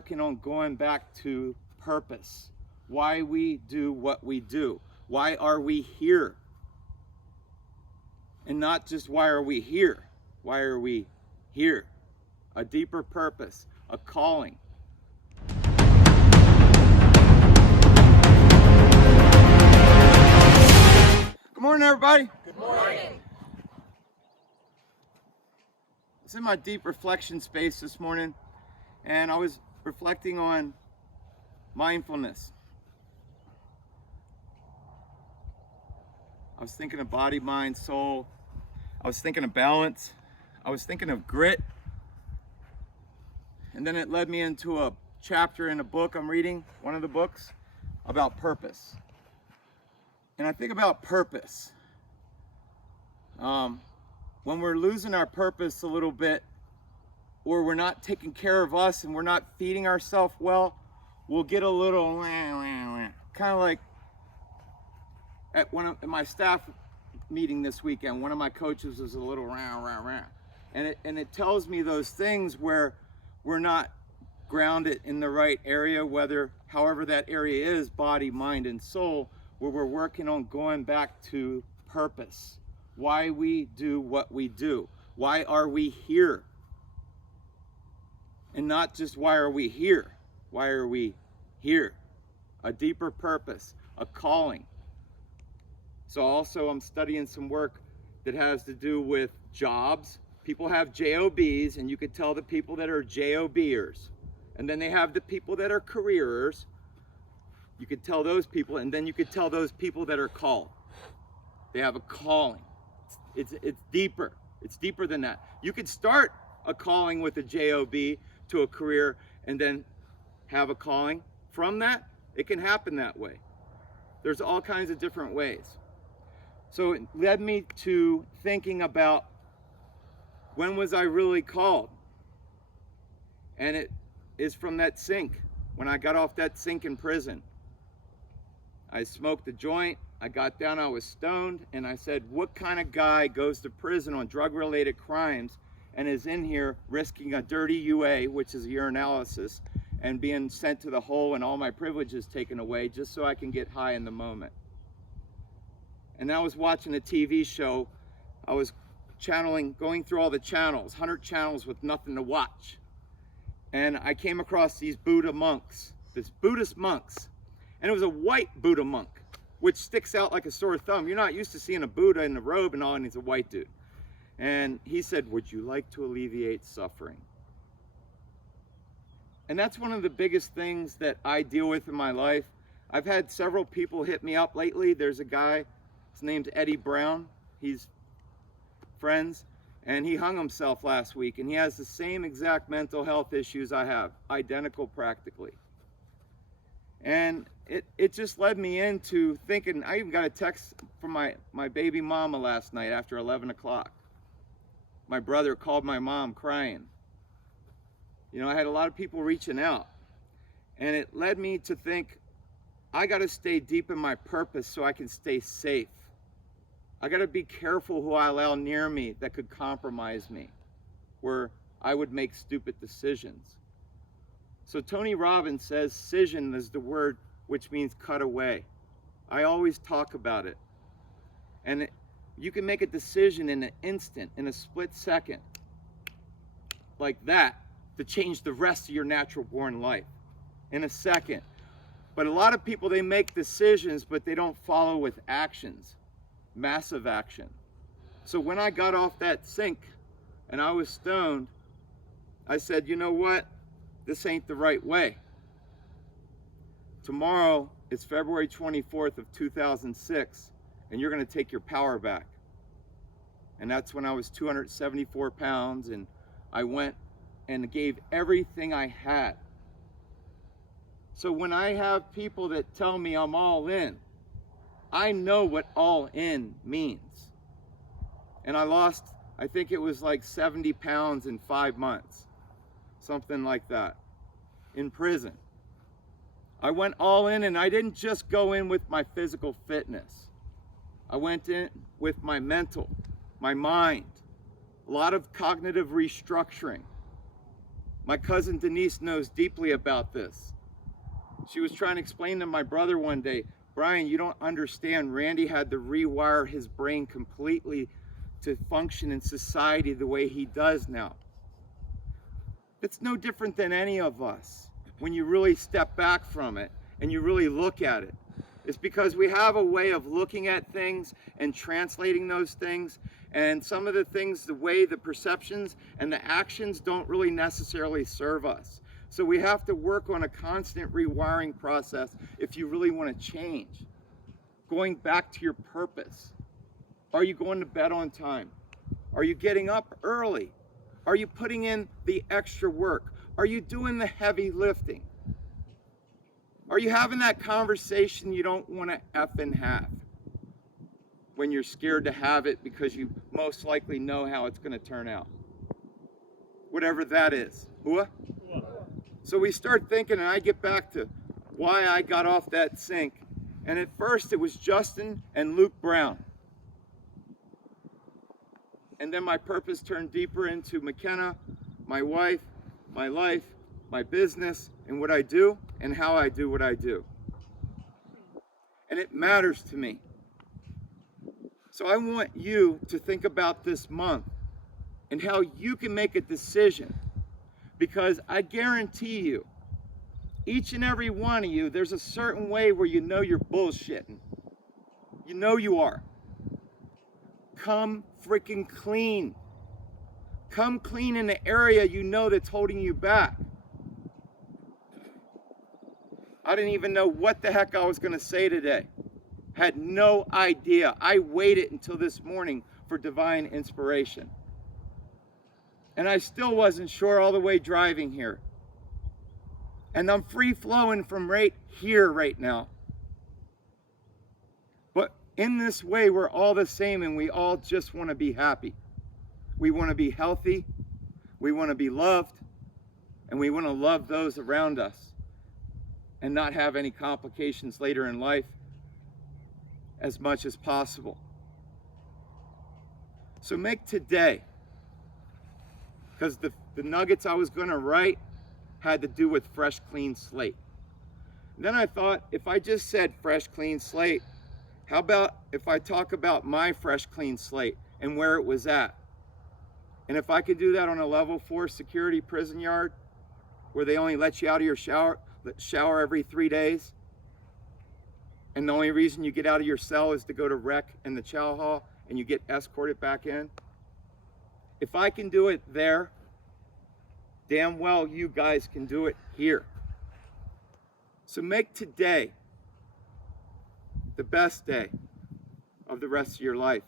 working on going back to purpose, why we do what we do. Why are we here? And not just why are we here? Why are we here? A deeper purpose, a calling. Good morning, everybody. Good morning. It's in my deep reflection space this morning, and I was reflecting on mindfulness. I was thinking of body, mind, soul. I was thinking of balance. I was thinking of grit. And then it led me into a chapter in a book I'm reading, one of the books, about purpose. And I think about purpose. When we're losing our purpose a little bit, or we're not taking care of us and we're not feeding ourselves well, we'll get a little kind of like at my staff meeting this weekend. One of my coaches was a little and it tells me those things where we're not grounded in the right area, however that area is, body, mind, and soul, where we're working on going back to purpose. Why we do what we do. Why are we here? And not just why are we here? Why are we here? A deeper purpose, a calling. So also I'm studying some work that has to do with jobs. People have JOBs, and you could tell the people that are JOBers. And then they have the people that are careerers. You could tell those people, and then you could tell those people that are called. They have a calling. It's deeper. It's deeper than that. You could start a calling with a JOB to a career and then have a calling from that. It can happen that way. There's all kinds of different ways. So it led me to thinking about, when was I really called? And it is from that sink. When I got off that sink in prison, I smoked a joint. I got down, I was stoned, and I said, what kind of guy goes to prison on drug-related crimes and is in here risking a dirty UA, which is urinalysis, and being sent to the hole and all my privileges taken away just so I can get high in the moment? And I was watching a TV show. I was going through all the channels, 100 channels with nothing to watch. And I came across these Buddhist monks. And it was a white Buddha monk, which sticks out like a sore thumb. You're not used to seeing a Buddha in a robe and all, and he's a white dude. And he said, would you like to alleviate suffering? And that's one of the biggest things that I deal with in my life. I've had several people hit me up lately. There's a guy, his name's Eddie Brown. He's friends, and he hung himself last week, and he has the same exact mental health issues I have, identical practically. And it just led me into thinking. I even got a text from my baby mama last night after 11 o'clock. My brother called my mom crying. You know, I had a lot of people reaching out. And it led me to think, I got to stay deep in my purpose so I can stay safe. I got to be careful who I allow near me that could compromise me, where I would make stupid decisions. So Tony Robbins says scission is the word which means cut away. I always talk about it. And you can make a decision in an instant, in a split second, like that, to change the rest of your natural born life in a second. But a lot of people, they make decisions, but they don't follow with actions, massive action. So when I got off that sink and I was stoned, I said, you know what? This ain't the right way. Tomorrow is February 24th of 2006, and you're going to take your power back. And that's when I was 274 pounds, and I went and gave everything I had. So when I have people that tell me I'm all in, I know what all in means. And I lost, I think it was like 70 pounds in 5 months. Something like that, in prison. I went all in, and I didn't just go in with my physical fitness. I went in with my mental, my mind, a lot of cognitive restructuring. My cousin Denise knows deeply about this. She was trying to explain to my brother one day, Brian, you don't understand. Randy had to rewire his brain completely to function in society the way he does now. It's no different than any of us when you really step back from it and you really look at it. It's because we have a way of looking at things and translating those things, and some of the things, the way the perceptions and the actions don't really necessarily serve us. So we have to work on a constant rewiring process if you really want to change. Going back to your purpose. Are you going to bed on time? Are you getting up early? Are you putting in the extra work? Are you doing the heavy lifting? Are you having that conversation you don't want to effing have when you're scared to have it because you most likely know how it's going to turn out? Whatever that is. So we start thinking, and I get back to why I got off that sink. And at first it was Justin and Luke Brown. And then my purpose turned deeper into McKenna, my wife, my life, my business, and what I do, and how I do what I do. And it matters to me. So I want you to think about this month and how you can make a decision. Because I guarantee you, each and every one of you, there's a certain way where you know you're bullshitting. You know you are. Come freaking clean. Come clean in the area you know that's holding you back. I didn't even know what the heck I was going to say today. Had no idea. I waited until this morning for divine inspiration. And I still wasn't sure all the way driving here. And I'm free flowing from right here right now. But in this way, we're all the same, and we all just want to be happy. We want to be healthy. We want to be loved. And we want to love those around us and not have any complications later in life as much as possible. So make today, because the nuggets I was going to write had to do with fresh, clean slate. And then I thought, if I just said fresh, clean slate, how about if I talk about my fresh, clean slate and where it was at? And if I could do that on a level 4 security prison yard, where they only let you out of your shower every 3 days, and the only reason you get out of your cell is to go to rec in the chow hall, and you get escorted back in. If I can do it there, damn well you guys can do it here. So make today the best day of the rest of your life.